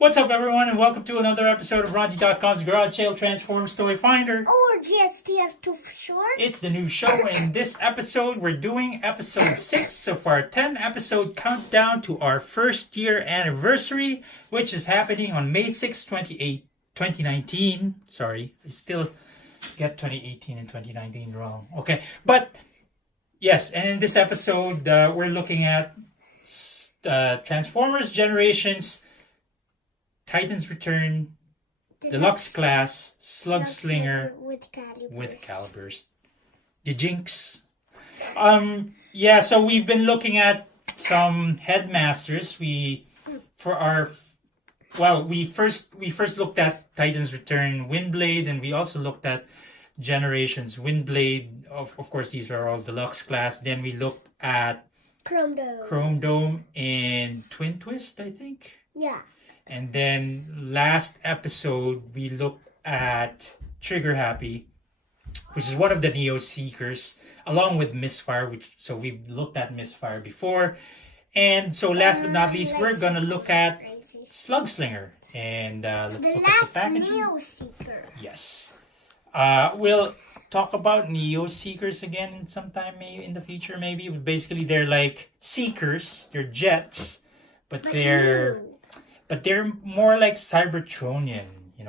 What's up, everyone, and welcome to another episode of RONJIE.COM's Garage Sale Transform Story Finder. Or GSTF2 for short. It's the new show, and this episode, we're doing episode 6. So for our 10-episode countdown to our first year anniversary, which is happening on May 6, 2019. Sorry, I still get 2018 and 2019 wrong. Okay, but yes, and in this episode, we're looking at Transformers Generations, Titans Return, Deluxe Class, Slugslinger with calibers. The Jinx. So we've been looking at some headmasters. We first looked at Titans Return Windblade, and we also looked at Generations Windblade. Of course, these are all Deluxe Class. Then we looked at Chrome Dome and Twin Twist, I think. Yeah. And then last episode, we looked at Trigger Happy, which is one of the Neo Seekers, along with Misfire. So we looked at Misfire before. And so last but not least, we're going to look at Slugslinger. And let's look at the packaging. Neo Seeker. Yes. We'll talk about Neo Seekers again sometime maybe in the future, maybe. But basically, they're like Seekers. They're jets, but they're more like Cybertronian, in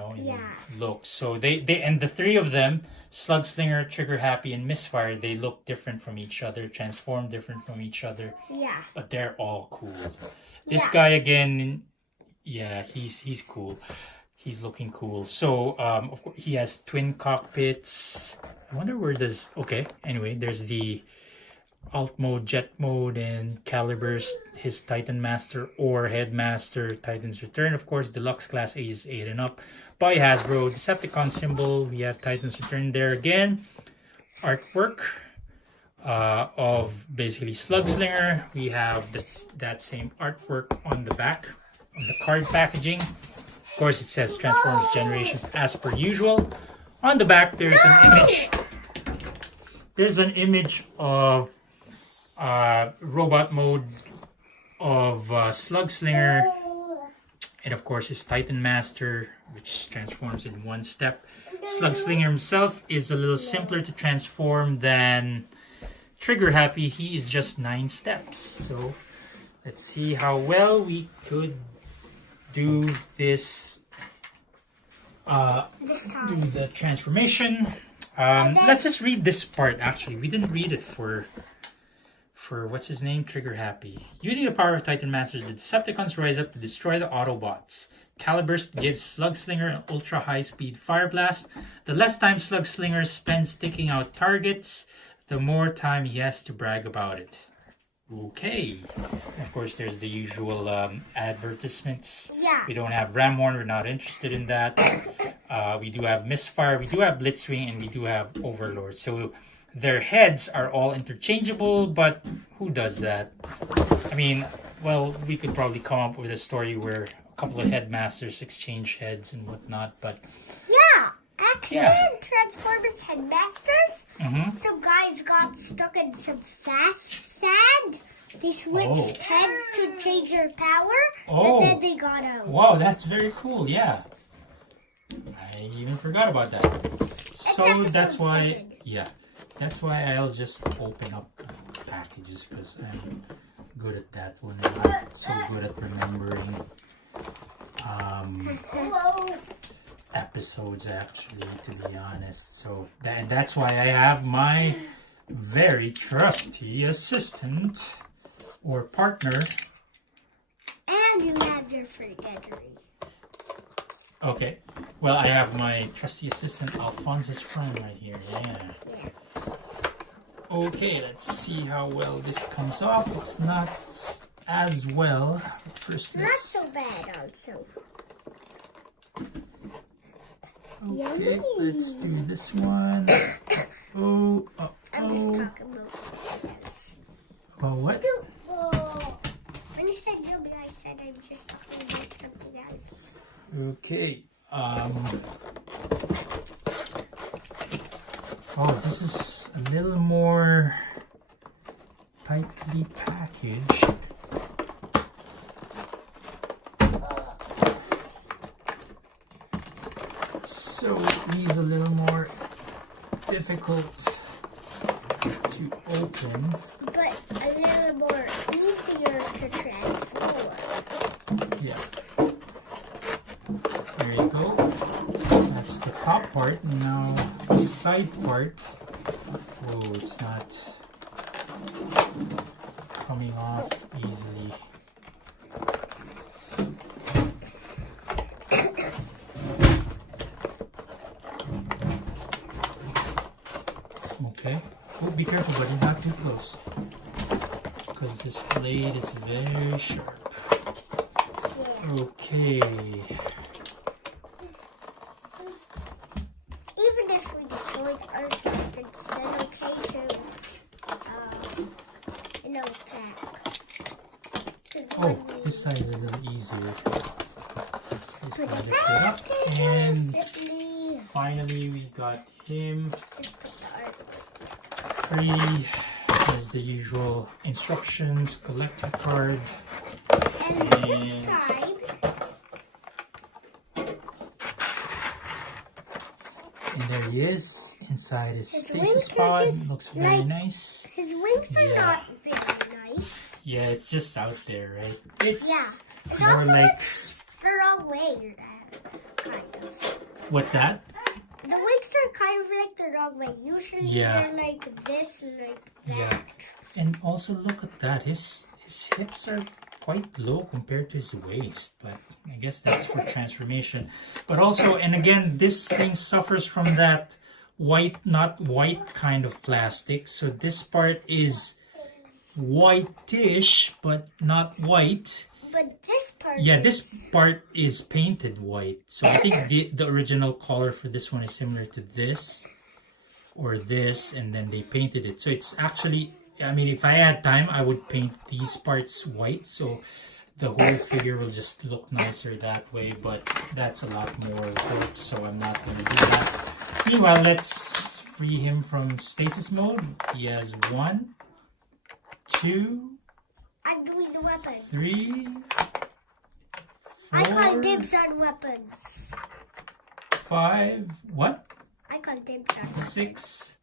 look. So they and the three of them, Slugslinger, Trigger Happy, and Misfire, they look different from each other, transform different from each other. Yeah. But they're all cool. This guy again, he's cool. He's looking cool. So of course he has twin cockpits. I wonder where there's anyway, there's the alt mode, jet mode, and calibers, his Titan Master or Headmaster, Titans Return, of course, Deluxe Class Ages 8 and up by Hasbro. Decepticon symbol, we have Titans Return there again. Artwork of basically Slugslinger. We have that same artwork on the back of the card packaging. Of course, it says Transformers Generations as per usual. On the back, there's an image. There's an image of robot mode of Slugslinger, and of course his Titan Master, which transforms in one step. Slugslinger himself is a little simpler to transform than Trigger Happy. He is just 9 steps. So let's see how well we could do this. Do the transformation. Let's just read this part. Actually, we didn't read it for what's his name? Trigger Happy. Using the power of Titan Masters, the Decepticons rise up to destroy the Autobots. Caliburst gives Slugslinger an ultra high-speed fire blast. The less time Slugslinger spends taking out targets, the more time he has to brag about it. Okay. Of course, there's the usual advertisements. Yeah. We don't have Ramhorn. We're not interested in that. We do have Misfire. We do have Blitzwing, and we do have Overlord. So their heads are all interchangeable, but who does that? I mean, well, we could probably come up with a story where a couple of headmasters exchange heads and whatnot, but Transformers headmasters. So guys got stuck in some fast sand. They switched heads to change their power, and then they got out. Wow, that's very cool. Yeah, I even forgot about that. So that's why, that's why I'll just open up packages, because I'm good at that one. I'm not so good at remembering episodes, actually, to be honest. So that's why I have my very trusty assistant or partner. And you have your forgettery. Okay. Well, I have my trusty assistant, Alphonsus Prime, right here. Yeah. Okay, let's see how well this comes off. It's not as well. First, not so bad, also. Okay, let's do this one. I'm just talking about this. About what? When you said no, I said I'm just talking about something else. Okay. This is a little more tightly packaged. So he's a little more difficult to open. But a little more easier to transform. Yeah. There you go. That's the top part. Now the side part. Oh, it's not coming off easily. Okay. Oh, be careful, buddy. Not too close. Because this blade is very sharp. Yeah. Okay. Even if we destroyed our stuff, it's still okay to, pack. Oh, this side is a little easier. Let's just Put lift it it up. back And simply. finally, we got him Just put the art. free. As the usual instructions, collector card. And this And- time, And there he is inside his His stasis wings are pod. just Looks very like- nice. his wings are Yeah. not very nice. Yeah, it's just out there, right? It's Yeah. And more also like. it's the wrong way, kind of. What's that? The wings are kind of like the wrong way. Usually Yeah. they're like this and like that. Yeah. And also look at that. His hips are quite low compared to his waist, but I guess that's for transformation. But also, and again, this thing suffers from that white, not white kind of plastic. So this part is whitish, but not white. But this part Yeah, is, this part is painted white. So I think the original color for this one is similar to this or this, and then they painted it. So it's actually, I mean, if I had time, I would paint these parts white. So the whole figure will just look nicer that way, but that's a lot more work, so I'm not going to do that. Meanwhile, let's free him from stasis mode. He has 1, 2, I'm doing the weapons. 3, I call 4, dibs on weapons. 5, what? I call dibs on weapons. 6,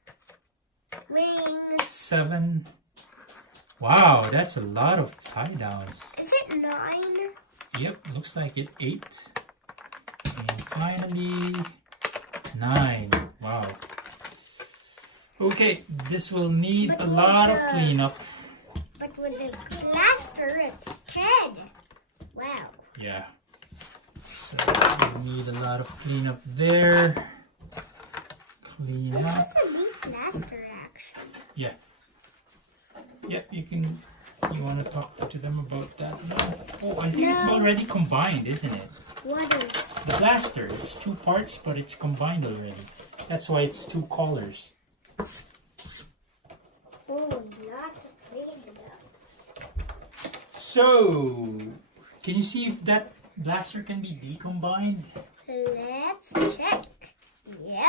Wings. 7. Wow, that's a lot of tie downs. Is it 9? Yep, looks like it. 8. And finally, 9. Wow. Okay, this will need But a lot of with the- cleanup. But with the blaster, it's 10. Wow. Yeah. So we need a lot of cleanup there. Clean This up. is a neat blaster, actually. Yeah. Yeah, you want to talk to them about that now? Oh, I think it's No. already combined, isn't it? What is? The blaster, it's 2 parts, but it's combined already. That's why it's 2 colors. Oh, lots of cleanup. So, can you see if that blaster can be decombined? Let's check. Yep.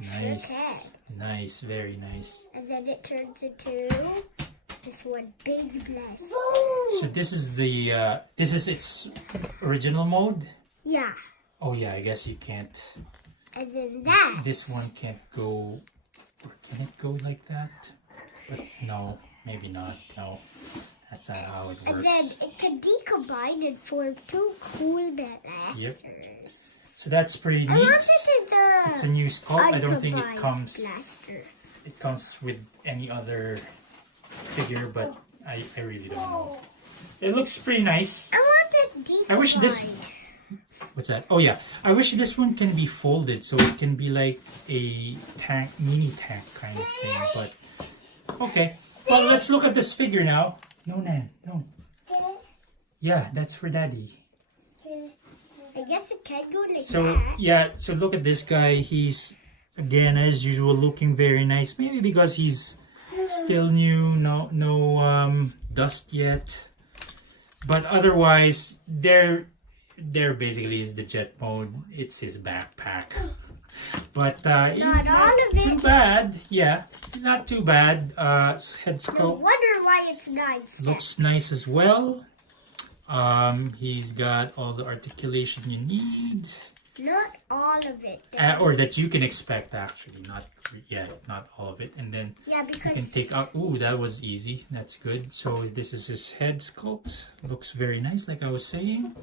Nice. Nice, very nice. And then it turns into this one big blaster. So this is the this is its original mode. Yeah. Oh yeah, I guess you can't. And then that. This one can't go. Or can it go like that? But no, maybe not. No, that's not how it And works. then it can decombine and form 2 cool blasters. Yep. So that's pretty I neat. want it in the It's a new sculpt. I don't think it uncombined comes. blaster. It comes with any other figure, but I really don't know. It looks pretty nice. I want it decombined. I wish this. What's that? Oh yeah, I wish this one can be folded so it can be like a tank, mini tank kind of thing. But okay, well let's look at this figure now. No, Nan, no. Yeah, that's for Daddy. I guess it can go like So that. yeah, so look at this guy. He's again as usual looking very nice. Maybe because he's still new, no dust yet. But otherwise, there basically is the jet mode. It's his backpack. But he's Not all of too it. bad. Yeah, he's not too bad. Head No sculpt wonder why it's 9 steps. looks nice as well. He's got all the articulation you need. Not all of it. Or that you can expect, actually. Not all of it. And then yeah, because you can take out. Ooh, that was easy. That's good. So this is his head sculpt. Looks very nice, like I was saying.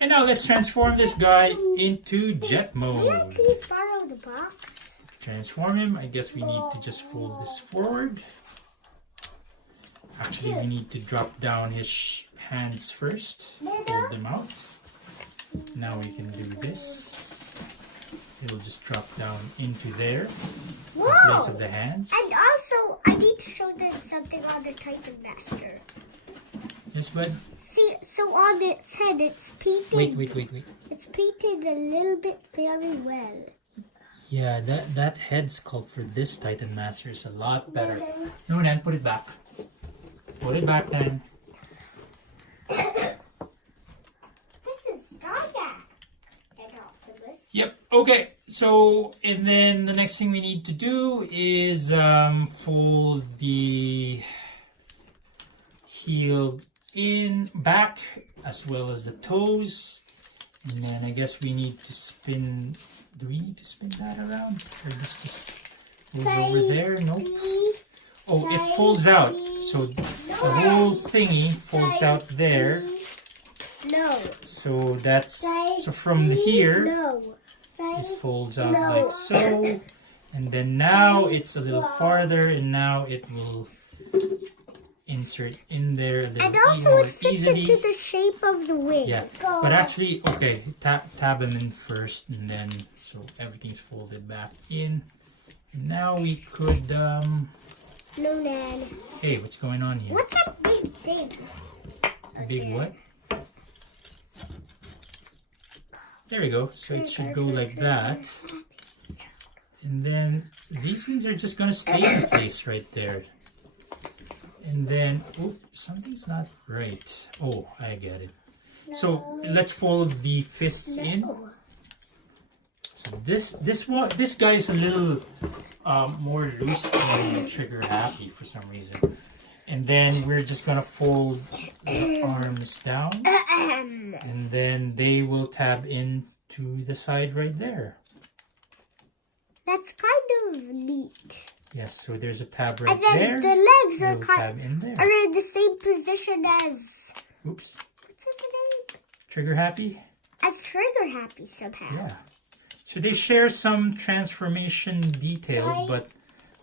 And now let's transform this guy into jet mode. May I please borrow the box? Transform him. I guess we need to just fold this forward. Actually, we need to drop down his hands first. Fold them out. Now we can do this. It'll just drop down into there. In place of the hands. And also, I need to show them something on the Titan Master. Yes, bud? See, so on its head, it's painted. Wait. It's painted a little bit very well. Yeah, that head sculpt for this Titan Master is a lot better. No, Nan, put it back. Put it back, Nan. Yep. Okay. So, and then the next thing we need to do is fold the heel back as well as the toes, and then I guess we need to spin. Do we need to spin that around, or this just goes over there? Nope. Oh, it folds out. So the whole thingy folds out there. No. So that's from here. It folds out like so, and then now it's a little farther, and now it will insert in there a little and also it fits easily. Into the shape of the wing. Yeah, but actually, okay, tab them in first, and then so everything's folded back in. And now we could. No, Nan. Hey, what's going on here? What's that big thing? Big what? There we go. So it should go like that. And then these wings are just going to stay in place right there. And then, oh, something's not right. Oh, I get it. No. So let's fold the fists in. So this guy is a little more loose than Trigger Happy for some reason. And then we're just going to fold the arms down. And then they will tab in to the side right there. That's kind of neat. Yes, so there's a tab right there. there. And then the legs are in the same position as... Oops. What's his name? Trigger Happy? As Trigger Happy somehow. Yeah. So they share some transformation details, but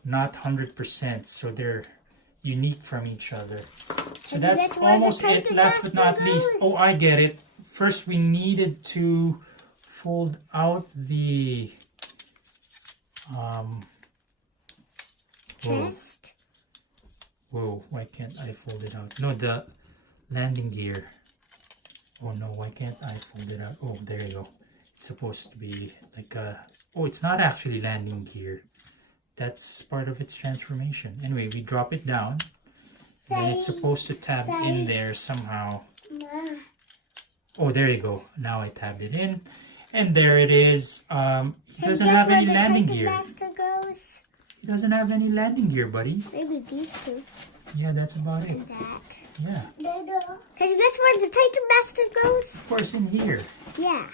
not 100%. So they're unique from each other. So that's almost it. Last but not least. Oh, I get it. First, we needed to fold out the chest. Whoa, why can't I fold it out? No, the landing gear. Oh no, why can't I fold it out? Oh, there you go. It's supposed to be like a... Oh, it's not actually landing gear. That's part of its transformation. Anyway, we drop it down. And it's supposed to tab in there somehow. Oh, there you go. Now I tabbed it in. And there it is. He doesn't have any landing gear. He doesn't have any landing gear, buddy. Maybe these two. Yeah, that's about it. And that. Yeah. Can you guess where the Titan Master goes? Of course, in here. Yeah.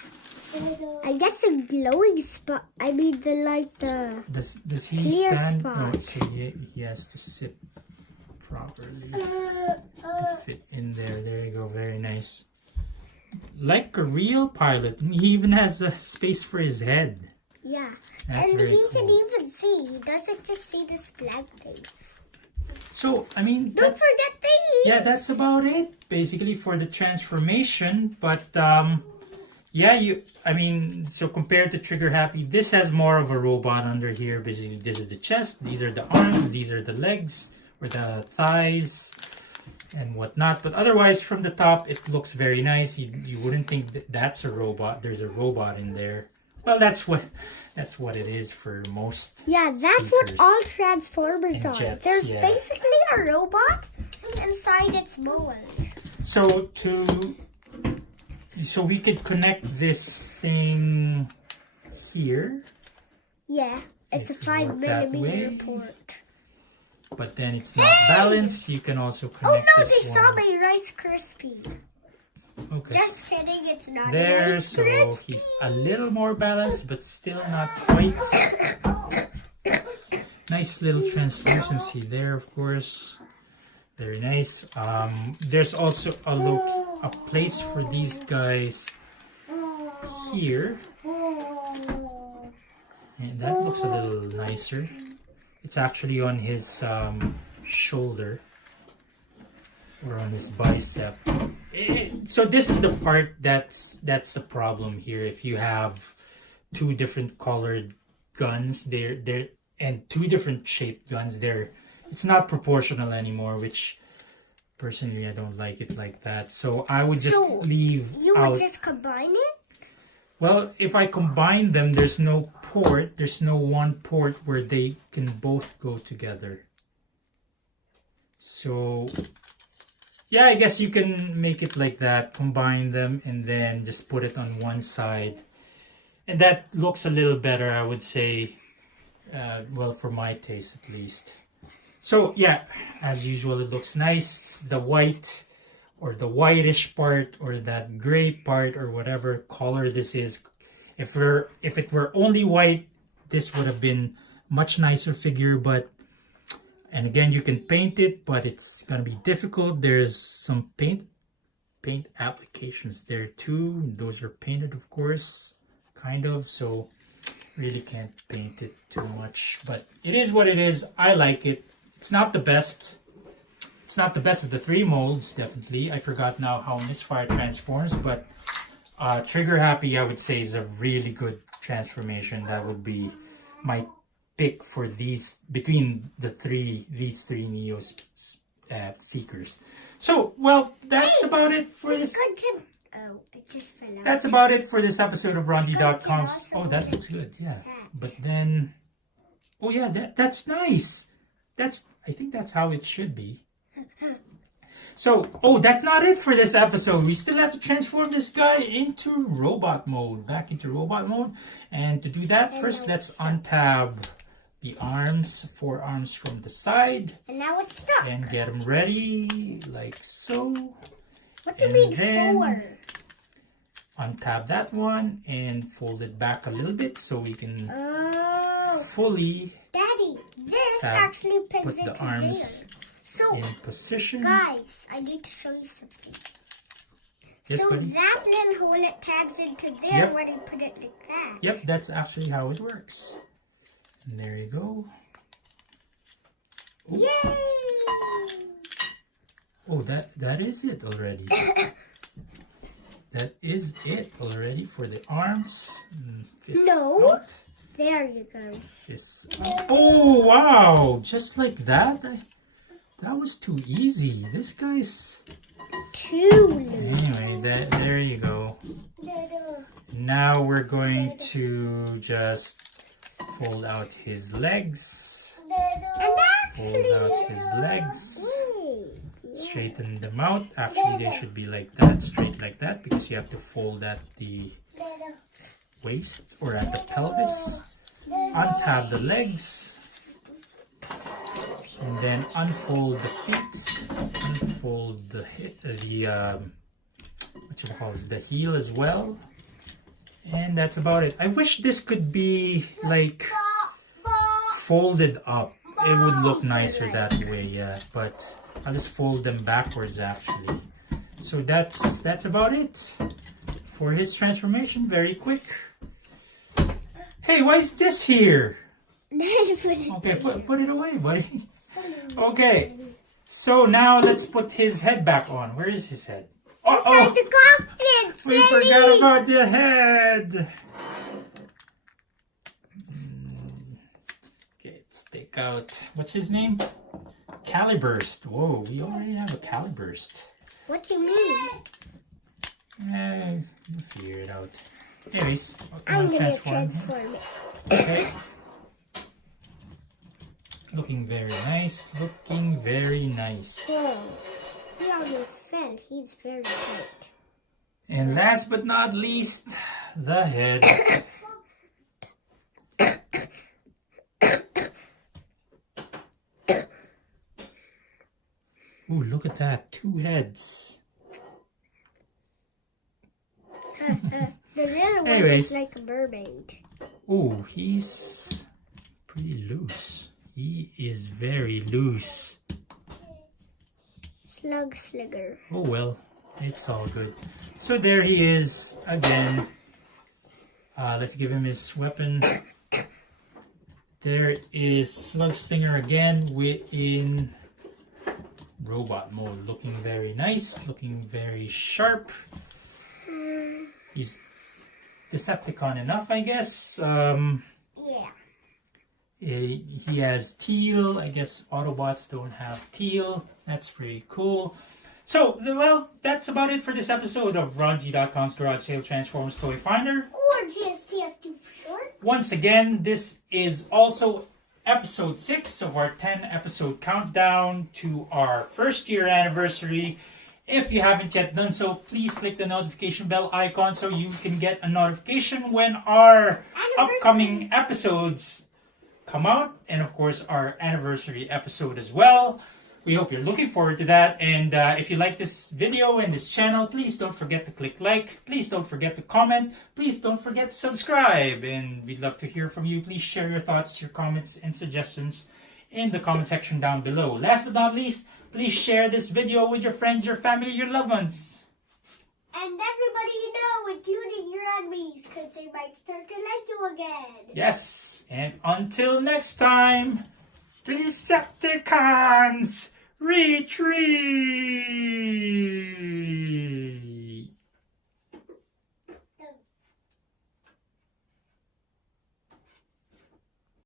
I guess the glowing spot. I mean, Does he clear stand? spot. Oh, so he has to sit properly to fit in there. There you go. Very nice. Like a real pilot. And he even has a space for his head. Yeah. That's and very he cool. can even see. He doesn't just see this blank thing. So, I mean, don't forget things. Yeah, that's about it. Basically for the transformation. But, yeah, so compared to Trigger Happy, this has more of a robot under here. Basically, this is the chest, these are the arms, these are the legs, or the thighs, and whatnot. But otherwise, from the top, it looks very nice. You wouldn't think that's a robot. There's a robot in there. Well, that's what it is for most. Yeah, that's what all Transformers are. Jets, There's basically a robot inside its mold. So we could connect this thing here. Yeah, it's a 5mm port. But then it's not balanced. You can also connect this one. Oh no, they saw my Rice Krispie. Okay. Just kidding, it's not. There, so he's a little more balanced, but still not quite. Nice little translucency there, of course. Very nice. There's also a place for these guys here. And that looks a little nicer. It's actually on his shoulder or on his bicep. So this is the part that's the problem here. If you have two different colored guns, and two different shaped guns, it's not proportional anymore, which personally I don't like it like that. So I would just leave You out. would just combine it? Well, if I combine them, there's no one port where they can both go together. So, yeah, I guess you can make it like that, combine them, and then just put it on one side. And that looks a little better, I would say, well, for my taste at least. So, yeah, as usual, it looks nice. The white, or the whitish part, or that gray part, or whatever color this is. If it were only white, this would have been much nicer figure. But, and again, you can paint it, but it's gonna be difficult. There's some paint applications there too. Those are painted, of course, kind of. So really can't paint it too much, but it is what it is. I like it. It's not the best. It's not the best of the three molds, definitely. I forgot now how Misfire transforms, but Trigger Happy, I would say, is a really good transformation. That would be my pick for these, between these three Neo Seekers. So, well, that's about it for this. Oh, it just fell out. That's about it for this episode of RONJIE.com. Oh, that looks good, yeah. But then, oh yeah, that's nice. I think that's how it should be. So, oh, that's not it for this episode. We still have to transform this guy into robot mode, back into robot mode. And to do that, first let's untab the arms, 4 arms from the side. And now it's stuck. And get them ready, like so. What do you mean 4? Untab that one and fold it back a little bit so we can fully. Daddy, this actually pins put into the arms so, in position. Guys, I need to show you something. Yes, so buddy? that little hole, it tabs into there Yep. when you put it like that. Yep, that's actually how it works. And there you go. Ooh. Yay! Oh, that is it already. That is it already for the arms. Fists out. There you go. Fists out. Oh, wow! Just like that? That was too easy. This guy's... Anyway, there you go. Now we're going to just fold out his legs. Fold out his legs. Straighten them out. Actually, they should be like that, straight like that, because you have to fold at the waist or at the pelvis. Untab the legs. And then unfold the feet. Unfold the the heel as well. And that's about it. I wish this could be like folded up. It would look nicer that way, yeah. But I'll just fold them backwards actually. So that's about it for his transformation. Very quick. Hey, why is this here? Okay, put it away, buddy. Okay, so now let's put his head back on. Where is his head? Inside the cockpit, we forgot about the head. Okay, let's take out, what's his name? Caliburst. Whoa, we already have a Caliburst. What do you mean? We'll figure it out. Anyways, I'm going to transform it. Okay. Looking very nice. Looking very nice. Whoa. He almost fell. He's very hurt. And last but not least, the head. Ooh, look at that. 2 heads. other one Anyways. is like a mermaid. Oh, he's pretty loose. He is very loose. Slugslinger. Oh well, it's all good. So there he is again. Let's give him his weapon. There is Slugslinger again within robot mode. Looking very nice, looking very sharp. He's Decepticon enough, I guess. Yeah. He has teal. I guess Autobots don't have teal. That's pretty cool. So, well, that's about it for this episode of RONJIE.COM's Garage Sale Transformers Toy Finder. Or GSTF2 for short. Once again, this is also episode 6 of our 10-episode countdown to our first year anniversary. If you haven't yet done so, please click the notification bell icon so you can get a notification when our upcoming episodes come out. And of course, our anniversary episode as well. We hope you're looking forward to that. And if you like this video and this channel, please don't forget to click like. Please don't forget to comment. Please don't forget to subscribe. And we'd love to hear from you. Please share your thoughts, your comments, and suggestions in the comment section down below. Last but not least, please share this video with your friends, your family, your loved ones. And everybody you know, including your enemies, because they might start to like you again. Yes, and until next time, Decepticons retreat!